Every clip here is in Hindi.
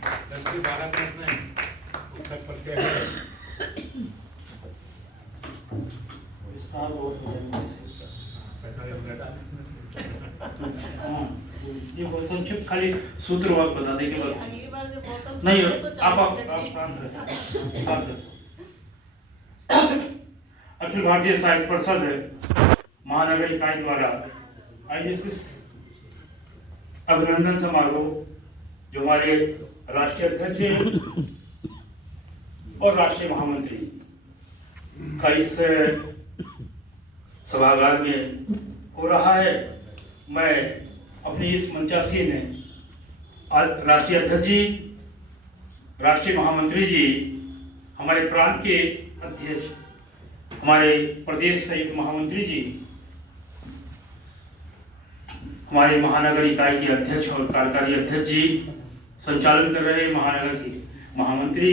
10 से 12 मिनट में पुस्तक परिचय है। विस्तार और हो जाएगा। ये बहुत संक्षिप्त खाली सूत्र वाक बता दें के बाद नहीं आप शांत रहे। अखिल भारतीय साहित्य परिषद महानगर इकाई द्वारा आयोजित अभिनंदन समारोह जो हमारे राष्ट्रीय अध्यक्ष हैं और राष्ट्रीय महामंत्री का इस सभागार में हो रहा है। मैं अपनी इस मंचासी ने राष्ट्रीय अध्यक्ष जी, राष्ट्रीय महामंत्री जी, हमारे प्रांत के अध्यक्ष, हमारे प्रदेश संयुक्त महामंत्री जी, हमारे महानगर इकाई के अध्यक्ष और कार्यकारी अध्यक्ष जी, संचालन कर रहे महानगर के महामंत्री,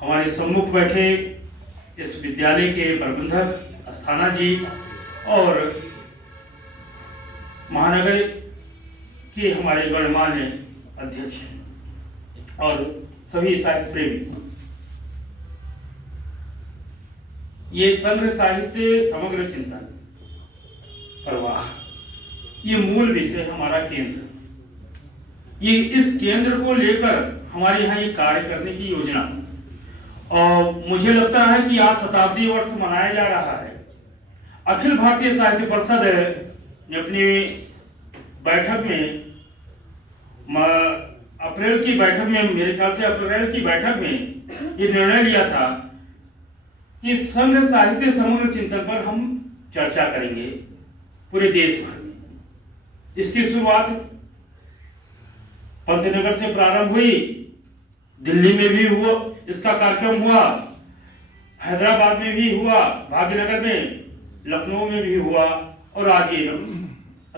हमारे सम्मुख बैठे इस विद्यालय के प्रबंधक अस्थाना जी और महानगर के हमारे गणमान्य अध्यक्ष और सभी साहित्य प्रेमी। ये संघ साहित्य समग्र चिंतन प्रवाह ये मूल विषय हमारा केंद्र, ये इस केंद्र को लेकर हमारे यहाँ ये कार्य करने की योजना और मुझे लगता है कि आज शताब्दी वर्ष मनाया जा रहा है। अखिल भारतीय साहित्य परिषद ने अपनी बैठक में अप्रैल की बैठक में, मेरे ख्याल से अप्रैल की बैठक में ये निर्णय लिया था कि संघ साहित्य समग्र चिंतन पर हम चर्चा करेंगे पूरे देश भर में। इसकी शुरुआत पंतनगर से प्रारंभ हुई, दिल्ली में भी हुआ, इसका कार्यक्रम हुआ, हैदराबाद में भी हुआ, भाग्यनगर में, लखनऊ में भी हुआ और आज ये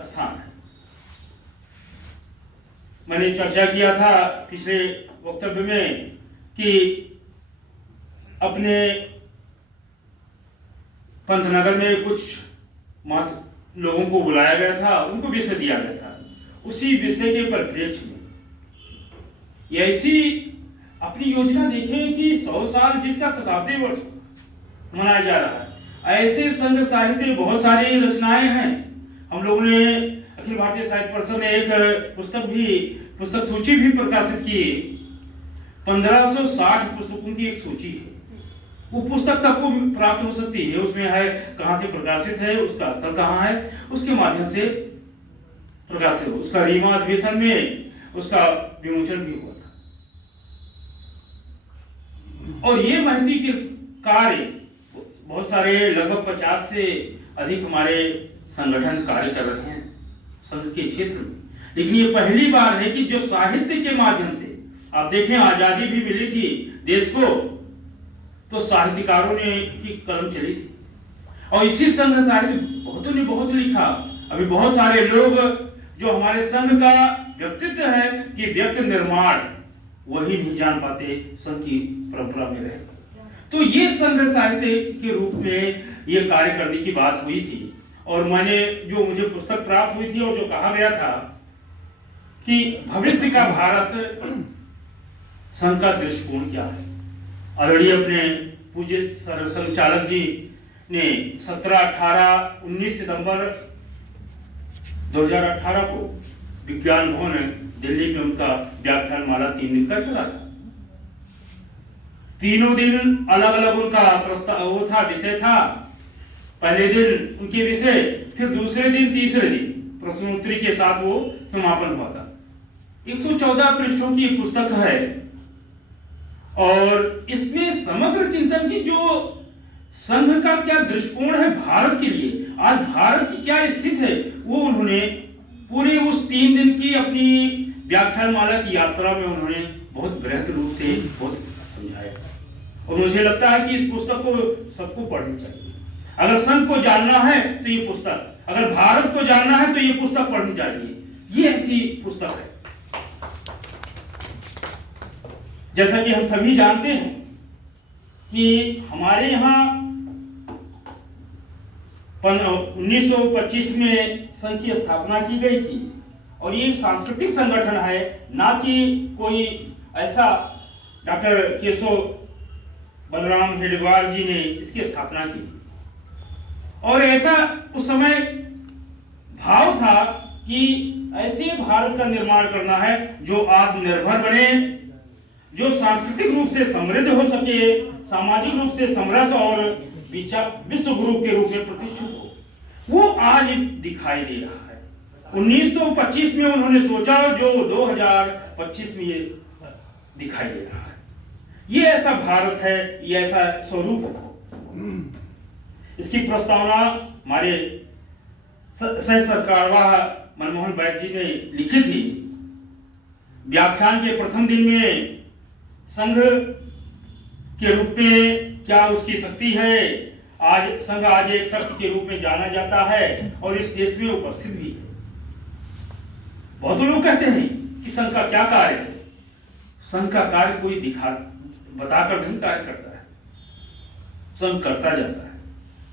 स्थान है। मैंने चर्चा किया था पिछले वक्तव्य में कि अपने पंतनगर में कुछ लोगों को बुलाया गया था, उनको विषय दिया गया था। उसी विषय के परिप्रेक्ष्य में ये ऐसी अपनी योजना देखें कि 100 साल जिसका शताब्दी वर्ष मनाया जा रहा है, ऐसे संघ साहित्य बहुत सारी रचनाएं हैं। हम लोगों ने अखिल भारतीय साहित्य परिषद ने एक पुस्तक सूची भी प्रकाशित की। 1560 पुस्तकों की एक सूची है। वो पुस्तक सबको प्राप्त हो सकती है, उसमें है कहाँ से प्रकाशित है, उसका स्थल कहाँ है, उसके माध्यम से प्रकाशित हो। उसका रीमा अधिवेशन में उसका विमोचन भी हुआ था। और ये महती के कार्य बहुत सारे, लगभग 50 से अधिक हमारे संगठन कार्य कर रहे हैं संघ के क्षेत्र में। लेकिन ये पहली बार है कि जो साहित्य के माध्यम से, आप देखें आजादी भी मिली थी देश को तो साहित्यकारों ने की कलम चली थी और इसी संघ साहित्य बहुतों ने बहुत लिखा। अभी बहुत सारे लोग जो हमारे संघ का व्यक्तित्व है कि व्यक्ति निर्माण वही नहीं जान पाते संघ की परंपरा में रहे। तो ये संघ साहित्य के रूप में ये कार्य करने की बात हुई थी और मैंने जो मुझे पुस्तक प्राप्त हुई थी और जो कहा गया था कि भविष्य का भारत संघ का दृष्टिकोण क्या है। ऑलरेडी अपने पूज्य संचालक जी ने 17, 18, 19 सितंबर 2018 को विज्ञान भवन दिल्ली में उनका व्याख्यान माला 3 दिन का चला था। तीनों दिन अलग अलग उनका प्रस्ताव वो था, विषय था। पहले दिन उनके विषय, फिर दूसरे दिन, तीसरे दिन प्रश्नोत्तरी के साथ वो समापन हुआ था। 114 पृष्ठों की पुस्तक है और इसमें समग्र चिंतन की जो संघ का क्या दृष्टिकोण है भारत के लिए, आज भारत की क्या स्थिति है, वो उन्होंने पूरे उस 3 दिन की अपनी व्याख्यान माला की यात्रा में उन्होंने बहुत बृहद रूप से बहुत समझाया। और मुझे लगता है कि इस पुस्तक को सबको पढ़नी चाहिए। अगर संघ को जानना है तो ये पुस्तक, अगर भारत को जानना है तो ये पुस्तक पढ़नी चाहिए। ये ऐसी पुस्तक है। जैसा कि हम सभी जानते हैं कि हमारे यहाँ 1925 में संघ की स्थापना की गई थी और ये सांस्कृतिक संगठन है, ना कि कोई ऐसा डॉक्टर केशव बलराम हेडगेवार जी ने इसकी स्थापना की। और ऐसा उस समय भाव था कि ऐसे भारत का निर्माण करना है जो आत्मनिर्भर बने, जो सांस्कृतिक रूप से समृद्ध हो सके, सामाजिक रूप से समरस और विश्व गुरु के रूप में प्रतिष्ठित हो। वो आज दिखाई दे रहा है। 1925 में उन्होंने सोचा, जो 2025 में ये दिखाई दे रहा है। ये ऐसा भारत है, ये ऐसा स्वरूप है। इसकी प्रस्तावना हमारे सह सरकारवाह मनमोहन वैद्य जी ने लिखी थी। व्याख्यान के प्रथम दिन में संघ के रूप में क्या उसकी शक्ति है, आज संघ आज एक शक्ति के रूप में जाना जाता है और इस देश में उपस्थित भी है। बहुत लोग कहते हैं कि संघ का क्या कार्य है। संघ का कार्य कोई बताकर नहीं कार्य करता है, संघ करता जाता है।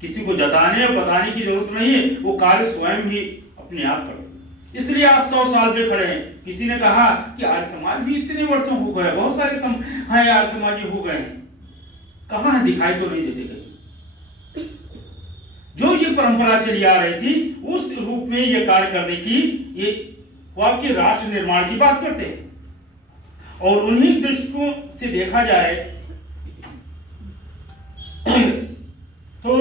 किसी को जताने या बताने की जरूरत नहीं है, वो कार्य स्वयं ही अपने आप कर। इसलिए आज 100 साल पे खड़े हैं। किसी ने कहा कि आर्य समाज भी इतने वर्षों हो गए, बहुत सारे हैं आर्य समाजी हो गए हैं, कहाँ है? दिखाई तो नहीं देते कहीं। जो ये परंपरा चली आ रही थी उस रूप में ये कार्य करने की, ये वो आपके राष्ट्र निर्माण की बात करते हैं। और उन्हीं दृष्टिकोण से देखा जाए तो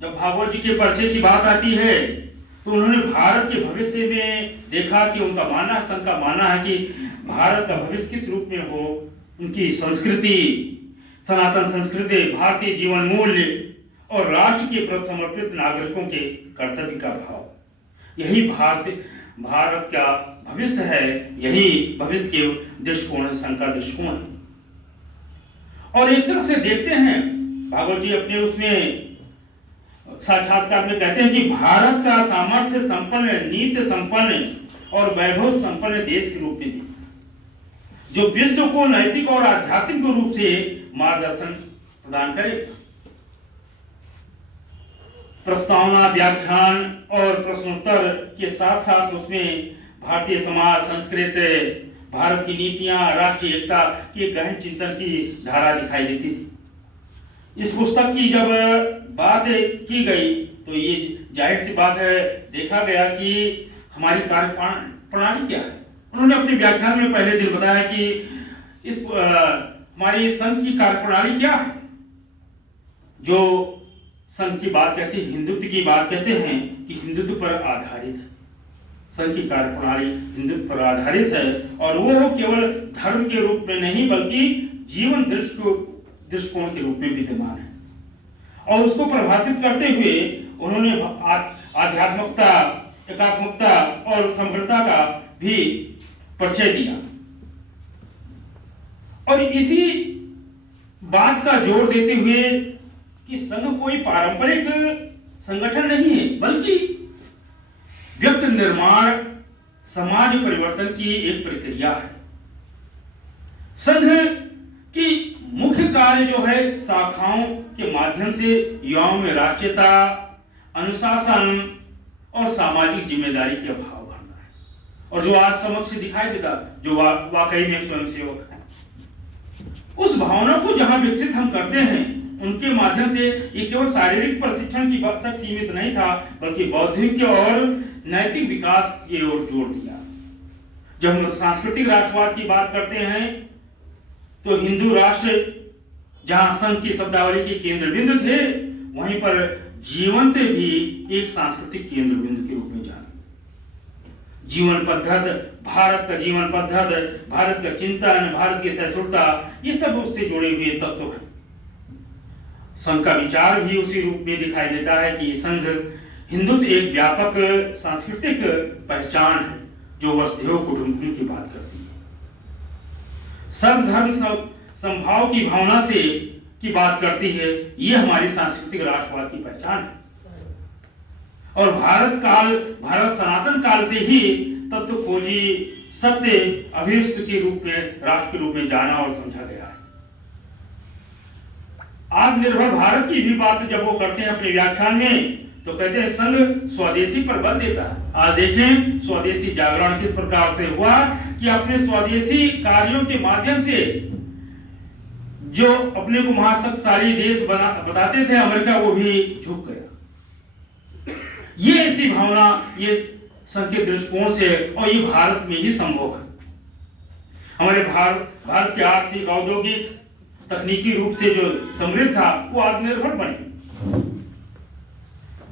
जब भागवत जी के परिचय की बात आती है तो उन्होंने भारत के भविष्य में देखा कि उनका मानना, संघ का मानना है कि भारत का भविष्य किस रूप में हो। उनकी संस्कृति, सनातन संस्कृति, भारतीय जीवन मूल्य और राष्ट्र के प्रति समर्पित नागरिकों के कर्तव्य का भाव, यही भारत का भविष्य है, यही भविष्य के दृष्टिकोण है, संघ का दृष्टिकोण है। और एक तरफ से देखते हैं, भागवत जी अपने उसमें साक्षात्कार में कहते हैं कि भारत का सामर्थ्य संपन्न, नीति संपन्न और वैभव संपन्न देश के रूप में जो विश्व को नैतिक और आध्यात्मिक रूप से मार्गदर्शन प्रदान करे। प्रस्तावना, व्याख्यान और प्रश्नोत्तर के साथ साथ उसमें भारतीय समाज, संस्कृति, भारत की नीतियां, राष्ट्रीय एकता के गहन चिंतन की धारा दिखाई देती थी। इस पुस्तक की जब बात की गई तो ये जाहिर सी बात है, देखा गया कि हमारी कार्य प्रणाली क्या है। उन्होंने अपने व्याख्यान में पहले दिन बताया कि इस हमारी संघ की कार्य प्रणाली क्या है। जो संघ की बात कहते हैं, हिंदुत्व की बात कहते हैं कि हिंदुत्व पर आधारित है। संघ की कार्य प्रणाली हिंदुत्व पर आधारित है और वो केवल धर्म के रूप में नहीं बल्कि जीवन दृष्टिकोण के रूप में विद्यमान है। और उसको परिभाषित करते हुए उन्होंने आध्यात्मिकता, एकात्मकता और समग्रता का भी परिचय दिया। और इसी बात का जोर देते हुए कि संघ कोई पारंपरिक संगठन नहीं है बल्कि व्यक्ति निर्माण, समाज परिवर्तन की एक प्रक्रिया है। संघ की मुख्य कार्य जो है शाखाओं के माध्यम से युवाओं में राष्ट्रीयता, अनुशासन और सामाजिक जिम्मेदारी के अभाव भरना है। और जो आज समक्ष दिखाई देता, जो वाकई में स्वयंसेवक है, उस भावना को जहां विकसित हम करते हैं, उनके माध्यम से ये केवल शारीरिक प्रशिक्षण की बात तक सीमित नहीं था बल्कि बौद्धिक और नैतिक विकास की ओर जोर दिया। जब हम सांस्कृतिक राष्ट्रवाद की बात करते हैं तो हिंदू राष्ट्र जहां संघ की शब्दावली के केंद्र बिंदु थे, वहीं पर जीवन पे भी एक सांस्कृतिक केंद्र बिंदु के रूप में जाना। जीवन पद्धति, भारत का जीवन पद्धति, भारत का चिंतन, भारत की सहिष्णुता, ये सब उससे जुड़े हुए तत्व हैं। संघ का विचार भी उसी रूप में दिखाई देता है कि संघ हिंदुत्व एक व्यापक सांस्कृतिक पहचान है जो वसुधैव कुटुंबकम की बात करती है। सर्वधर्म समभाव की भावना से की बात करती है। ये हमारी सांस्कृतिक राष्ट्रवाद की पहचान है। और भारत सनातन काल से ही तत्व खोजी, सत्य अभिष्ट के रूप में, राष्ट्र के रूप में जाना और समझा गया है। आत्मनिर्भर भारत की भी बात जब वो करते हैं अपने व्याख्यान में तो कहते हैं संघ स्वदेशी पर बल देता है। आज देखें स्वदेशी जागरण किस प्रकार से हुआ कि अपने स्वदेशी कार्यों के माध्यम से जो अपने को महाशक्तिशाली देश बताते थे अमेरिका, वो भी झुक गया। ये ऐसी भावना ये संघ के दृष्टिकोण से, और ये भारत में ही संभव है। हमारे भारत के आर्थिक, औद्योगिक, तकनीकी रूप से जो समृद्ध था वो आत्मनिर्भर बने।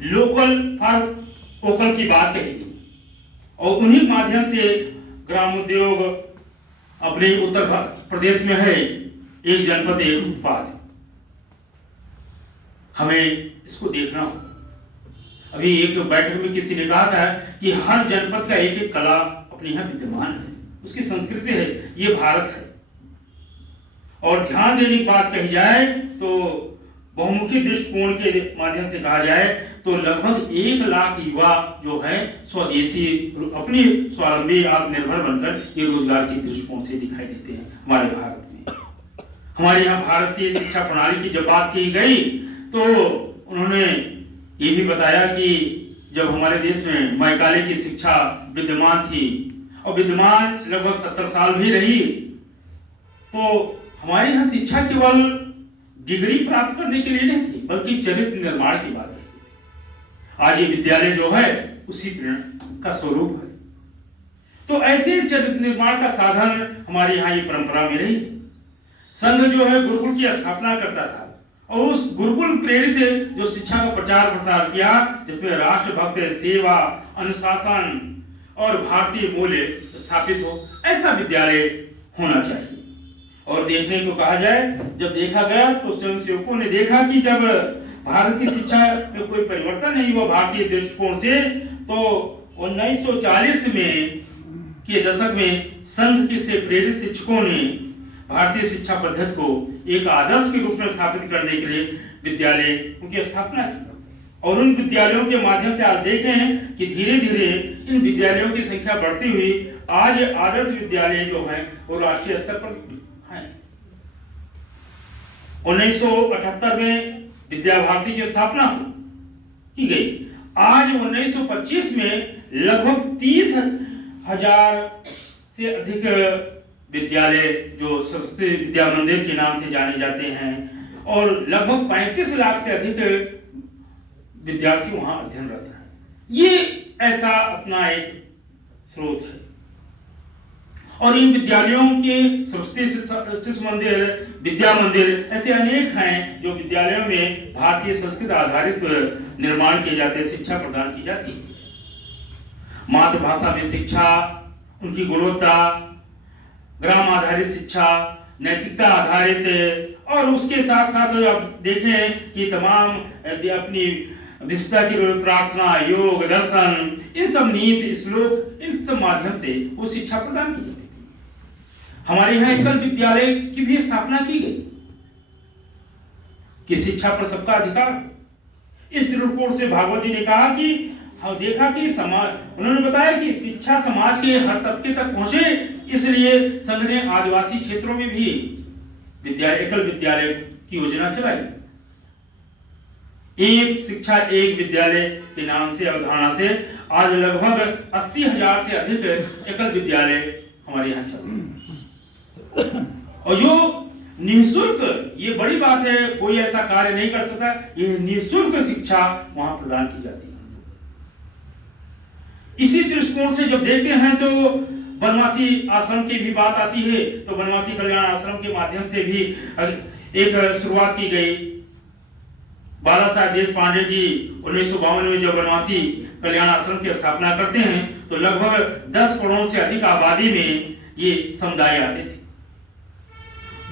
लोकल फॉर वोकल की बात कही और उन्हीं माध्यम से ग्राम उद्योग अपने उत्तर प्रदेश में है, एक जनपद एक उत्पाद। हमें इसको देखना हो। अभी एक बैठक में किसी ने कहा था कि हर जनपद का एक एक कला अपने यहाँ विद्यमान है, उसकी संस्कृति है, ये भारत है। और ध्यान देने की बात कही जाए तो बहुमुखी दृष्टिकोण के माध्यम से कहा जाए तो लगभग 1 लाख युवा जो है स्वदेशी, अपनी स्वावलंबी, आत्मनिर्भर बनकर ये रोजगार के दृष्टिकोण से दिखाई देते हैं हमारे भारत में। हमारे यहाँ भारतीय शिक्षा प्रणाली की जब बात की गई तो उन्होंने ये भी बताया कि जब हमारे देश में मैकाले की शिक्षा विद्यमान थी और विद्यमान लगभग 70 साल भी रही, तो हमारे यहाँ शिक्षा केवल डिग्री प्राप्त करने के लिए नहीं थी, बल्कि चरित्र निर्माण की बात है। आज ये विद्यालय जो है उसी का स्वरूप है। तो ऐसे चरित्र निर्माण का साधन हमारे यहाँ ये परंपरा में रही। संघ जो है गुरुकुल की स्थापना करता था और उस गुरुकुल प्रेरित जो शिक्षा का प्रचार प्रसार किया, जिसमें राष्ट्रभक्त, सेवा, अनुशासन और भारतीय मूल्य स्थापित हो, ऐसा विद्यालय होना चाहिए। और देखने को कहा जाए, जब देखा गया तो स्वयंसेवकों ने देखा कि जब भारत की शिक्षा में कोई परिवर्तन नहीं हुआ भारतीय दृष्टिकोण से, तो 1940 में के दशक में संघ के से प्रेरित शिक्षकों ने भारतीय शिक्षा पद्धति को एक आदर्श के रूप में स्थापित करने के लिए विद्यालय की स्थापना की। और उन विद्यालयों के माध्यम से आज देखें हैं कि धीरे धीरे इन विद्यालयों की संख्या बढ़ती हुई आज आदर्श विद्यालय जो हैं वो राष्ट्रीय स्तर पर हैं। 1978 में विद्या भारती की स्थापना की गई। आज 1925 में लगभग 30,000 से अधिक विद्यालय जो सरस्वती विद्या मंदिर के नाम से जाने जाते हैं और लगभग 35 लाख से अधिक विद्यार्थी वहां अध्ययनरत हैं। ये ऐसा अपना एक स्रोत है। और इन विद्यालयों के सरस्वती शिशु मंदिर, विद्या मंदिर ऐसे अनेक हैं जो विद्यालयों में भारतीय संस्कृति आधारित निर्माण किए जाते हैं, शिक्षा प्रदान की जाती है। मातृभाषा में शिक्षा, उनकी गुणवत्ता, ग्राम आधारित शिक्षा, नैतिकता आधारित, और उसके साथ साथ आप देखें कि तमाम अपनी विशुद्धता की प्रार्थना, योग, दर्शन, इन सब नीति, श्लोक, इन सब माध्यम से वो शिक्षा प्रदान की जाती है। हमारे यहाँ एकल विद्यालय की भी स्थापना की गई कि शिक्षा पर सबका अधिकार। इस दृष्टिकोण से भागवत जी ने कहा कि हम देखा कि समाज, उन्होंने बताया कि शिक्षा समाज के हर तबके तक पहुंचे, इसलिए संघ ने आदिवासी क्षेत्रों में भी विद्यालय, एकल विद्यालय की योजना चलाई। एक शिक्षा एक विद्यालय के नाम से, अवधारणा से आज लगभग 80,000 से अधिक एकल विद्यालय हमारे यहाँ चल रहे हैं। और जो निःशुल्क, ये बड़ी बात है, कोई ऐसा कार्य नहीं कर सकता, ये निःशुल्क शिक्षा वहां प्रदान की जाती है। इसी दृष्टिकोण से जब देखते हैं तो बनवासी आश्रम की भी बात आती है, तो बनवासी कल्याण आश्रम के माध्यम से भी एक शुरुआत की गई। बाला साहेब देशपांडे जी 1952 में जब बनवासी कल्याण आश्रम की स्थापना करते हैं तो लगभग 10 करोड़ से अधिक आबादी में ये समुदाय आते थे।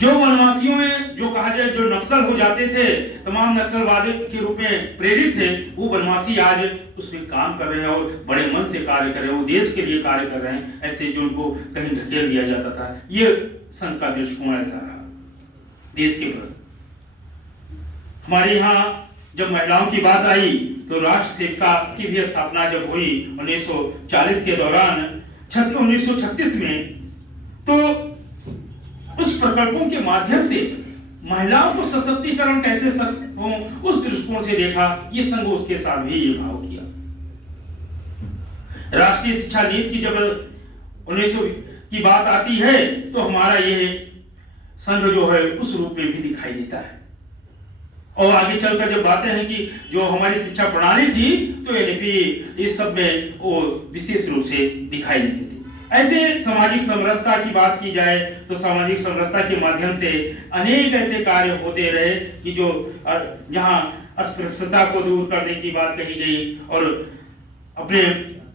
जो वनवासियों में जो कहा जाए जो नक्सल हो जाते थे, तमाम नक्सलवादी के रूप में प्रेरित थे, वो वनवासी आज उसमें काम कर रहे हैं और बड़े मन से कार्य कर रहे हैं, वो देश के लिए कार्य कर रहे हैं। ऐसे जो उनको कहीं ढकेल दिया जाता था, ये संघ का दृष्टिकोण ऐसा रहा देश के प्रति। हमारे यहाँ जब महिलाओं की बात आई तो राष्ट्र सेविका की भी स्थापना जब हुई 1940 के दौरान, 1936 में, तो उस प्रकल्पों के माध्यम से महिलाओं को सशक्तिकरण कैसे हो, उस दृष्टिकोण से देखा। ये संघ उसके साथ भी ये भाव किया। राष्ट्रीय शिक्षा नीति की जब की बात आती है तो हमारा यह संघ जो है उस रूप में भी दिखाई देता है। और आगे चलकर जब बातें हैं कि जो हमारी शिक्षा प्रणाली थी तो एनपी इस सब में वो विशेष रूप से दिखाई देती थी। ऐसे सामाजिक समरसता की बात की जाए तो सामाजिक समरसता के माध्यम से अनेक ऐसे कार्य होते रहे कि जो जहां अस्पृश्यता को दूर करने की बात कही गई और अपने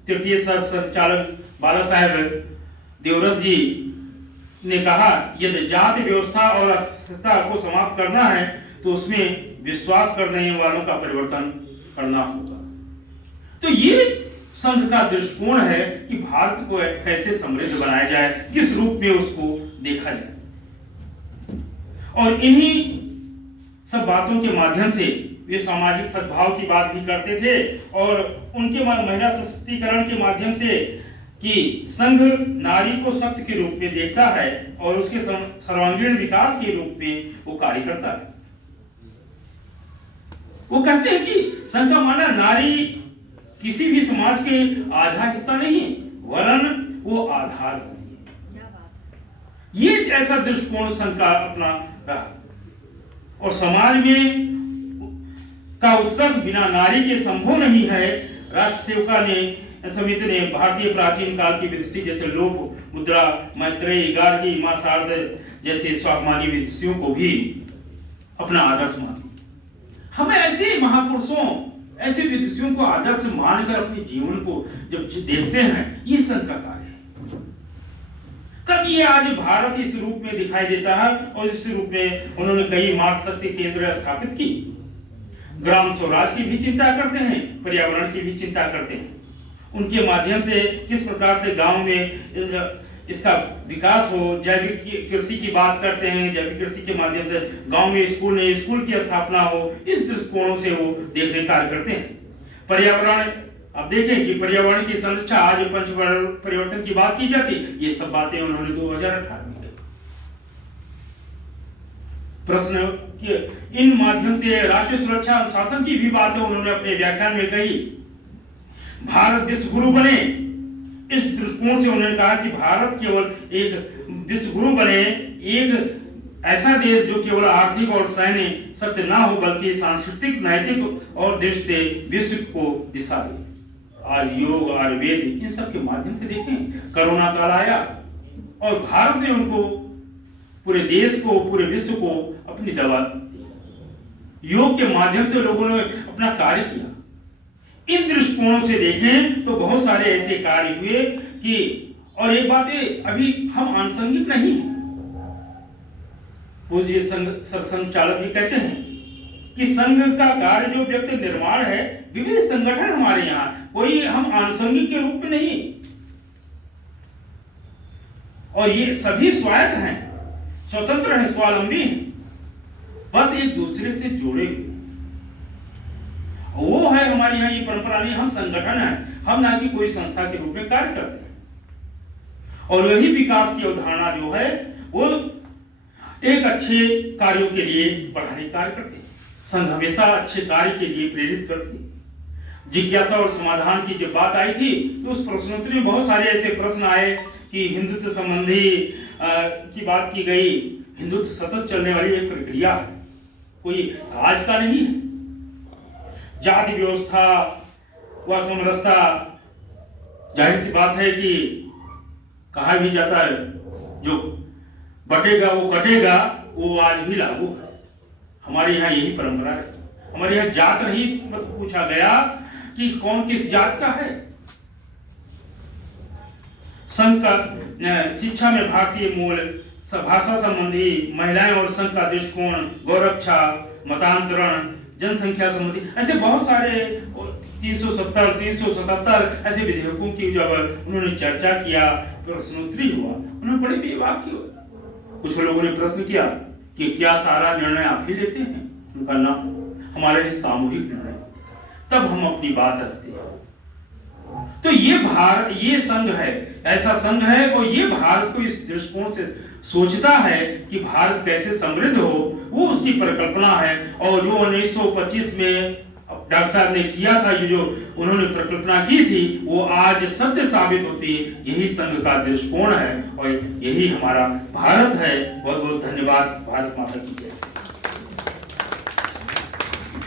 तृतीय संचालक बाला साहेब देवरस जी ने कहा यदि जाति व्यवस्था और अस्पृश्यता को समाप्त करना है तो उसमें विश्वास करने वालों का परिवर्तन करना होगा। तो ये संघ का दृष्टिकोण है कि भारत को कैसे समृद्ध बनाया जाए, किस रूप में उसको देखा जाए। और इन्हीं सब बातों के माध्यम से वे सामाजिक सद्भाव की बात भी करते थे और उनके महिला सशक्तिकरण के माध्यम से कि संघ नारी को शक्ति के रूप में देखता है और उसके सर्वांगीण विकास के रूप में वो कार्य करता है। वो कहते हैं कि संघ का माना नारी किसी भी समाज के आधा हिस्सा नहीं वरन वो आधार है। ये ऐसा दृष्टिकोण संघ का अपना रहा और समाज में का उत्कर्ष बिना नारी के संभव नहीं है। राष्ट्र सेविका ने समिति ने भारतीय प्राचीन काल की विदुषी जैसे लोक मुद्रा, मैत्रेयी, गार्गी, मां शारदा जैसे स्वाभिमानी विदुषियों को भी अपना आदर्श माना। हमें ऐसे महापुरुषों, ऐसे विदुषियों को आदर्श मानकर अपने जीवन को जब देखते हैं, ये संघ का कार्य है। तब ये आज भारत इस रूप में दिखाई देता है और इस रूप में उन्होंने कई मातृशक्ति केंद्र स्थापित की, ग्राम स्वराज की भी चिंता करते हैं, पर्यावरण की भी चिंता करते हैं। उनके माध्यम से किस प्रकार से गांव में इसका विकास हो, जैविक कृषि की बात करते हैं, जैविक कृषि के माध्यम से गांव में स्कूल की स्थापना हो, इस दृष्टिकोणों से वो देखने कार्य करते हैं। पर्यावरण, अब देखें कि पर्यावरण की संरक्षण, आज पंचवर्ण परिवर्तन की बात की जाती, ये सब बातें उन्होंने 2018 में कही। प्रश्न कि इन माध्यम से राष्ट्रीय सुरक्षा अनुशासन की भी बातें उन्होंने अपने व्याख्यान में कही। भारत विश्व गुरु बने, इस दृष्टिकोण से उन्होंने कहा कि भारत केवल एक विश्व गुरु बने, एक ऐसा देश जो केवल आर्थिक और सैन्य सत्य ना हो बल्कि सांस्कृतिक, नैतिक और दृष्टि से विश्व को दिशा दे। आज योग, आयुर्वेद, इन सब के माध्यम से देखें, कोरोना काल आया और भारत ने उनको, पूरे देश को, पूरे विश्व को अपनी दवा दी। योग के माध्यम से लोगों ने अपना कार्य किया। इन दृष्टिकोणों से देखें तो बहुत सारे ऐसे कार्य हुए कि, और एक बात है, अभी हम आनुषंगिक नहीं है। पूज्य सरसंघ चालक जी कहते हैं कि संघ का कार्य जो व्यक्ति निर्माण है, विविध संगठन हमारे यहाँ, कोई हम आनुषंगिक के रूप में नहीं, और ये सभी स्वायत्त हैं, स्वतंत्र हैं, स्वावलंबी हैं, बस एक दूसरे से जुड़े हुए। वो है हमारे यहाँ ये परंपरा नहीं, हम संगठन है, हम ना कि कोई संस्था के रूप में कार्य करते हैं। और यही विकास की अवधारणा जो है वो एक अच्छे कार्यों के लिए बढ़ाने कार्य करते हैं। संघ हमेशा अच्छे कार्य के लिए प्रेरित करते हैं। जिज्ञासा और समाधान की जब बात आई थी तो उस प्रश्नोत्तरी में बहुत सारे ऐसे प्रश्न आए कि हिंदुत्व संबंधी की बात की गई। हिंदुत्व सतत चलने वाली एक प्रक्रिया है, कोई आज का नहीं है। जाति व्यवस्था व समरसता, जाहिर सी बात है कि कहा भी जाता है जो बटेगा वो कटेगा, वो आज भी लागू है। हमारे यहाँ यही परंपरा है। हमारे यहाँ जात रहित मत पूछा गया कि कौन किस जात का है। संघ का शिक्षा में भारतीय मूल, भाषा संबंधी, महिलाएं और संघ का दृष्टिकोण, गौरक्षा, मतांतरण, जनसंख्या संबंधी, ऐसे बहुत सारे 370, 377 ऐसे विधेयकों की जब उन्होंने चर्चा किया, प्रश्नोत्तरी हुआ, उन्होंने बड़े बेबाक किया। कुछ लोगों ने प्रश्न किया कि क्या सारा निर्णय आप ही लेते हैं? उनका ना, हमारे सामूहिक निर्णय, तब हम अपनी बात रखते हैं। तो ये संघ है, ऐसा संघ है वो ये भारत को इस दृष्टिकोण से सोचता है कि भारत कैसे समृद्ध हो, वो उसकी परिकल्पना है। और जो 1925 में डॉक्टर साहब ने किया था, ये जो उन्होंने परिकल्पना की थी, वो आज सत्य साबित होती है। यही संघ का दृष्टिकोण है और यही हमारा भारत है। बहुत बहुत धन्यवाद। भारत माता की जय।